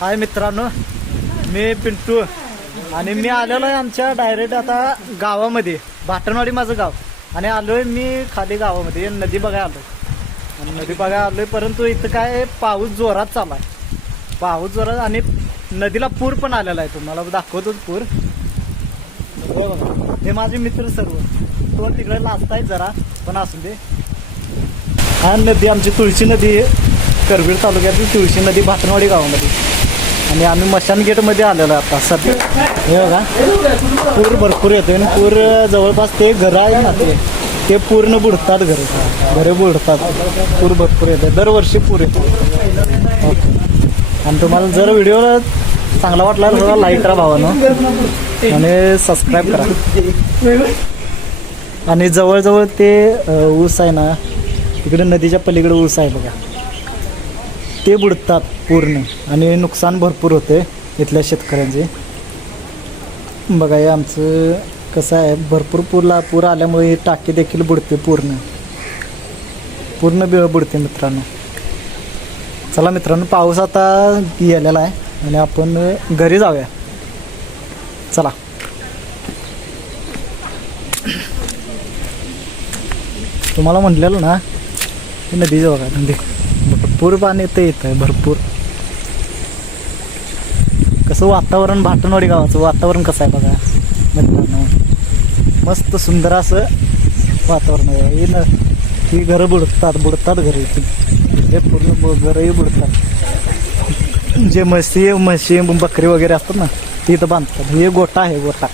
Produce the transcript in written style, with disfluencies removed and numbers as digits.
हाय मित्रांनो, मी पिंटू आणि मी आलेलो आहे आमच्या डायरेक्ट आता गावामध्ये. भाटणवाडी माझं गाव आणि आलोय मी खाली गावामध्ये. नदी बघायला आलोय आणि नदी बघायला आलोय, परंतु इथं काय पाऊस जोरात चालू आहे. पाऊस जोरात आणि नदीला पूर पण आलेला आहे. तुम्हाला दाखवतोच पूर. हे माझे मित्र सर्व तो तिकडे लाजतायत जरा, पण असू दे. हा नदी आमची तुळशी नदी आहे, करवीर तालुक्यातील तुळशी नदी भाटणवाडी गावामध्ये. आणि आम्ही मशान गेटमध्ये आलेलो आहे आता सध्या. हे बघा पूर भरपूर येतोय आणि पूर जवळपास ते घरं आहे ना ते पूर्ण बुडतात. घरे बुडतात. पूर भरपूर येते, दरवर्षी पूर येतो. ओके. आणि तुम्हाला जर व्हिडिओ चांगला वाटला तर लाईक करा भावानं आणि सबस्क्राईब करा. आणि जवळजवळ ते ऊस आहे ना, तिकडे नदीच्या पलीकडे ऊस आहे बघा, ते बुडतात पूर्ण आणि नुकसान भरपूर होते इथल्या शेतकऱ्यांचे. बघा हे आमचं कसं आहे, भरपूर पूर आल्यामुळे ही टाकी देखील बुडते, पूर्ण बुडते मित्रांनो. चला मित्रांनो, पाऊस आता गेलेला आहे आणि आपण घरी जाऊया. चला. तुम्हाला म्हटलेलं ना, नदीचं बघा, नदी भरपूर पाणी येत आहे, भरपूर. कसं वातावरण, भाटणवाडी गावाचं वातावरण कसं आहे बघा मित्रांनो. मस्त सुंदर असं वातावरण आहे. ही घरं बुडतात घरं इथे. हे पूर्ण घरंही बुडतात. जे म्हशी बकरी वगैरे असतात ना, ती इथं बांधतात. हे गोठा आहे, गोठा.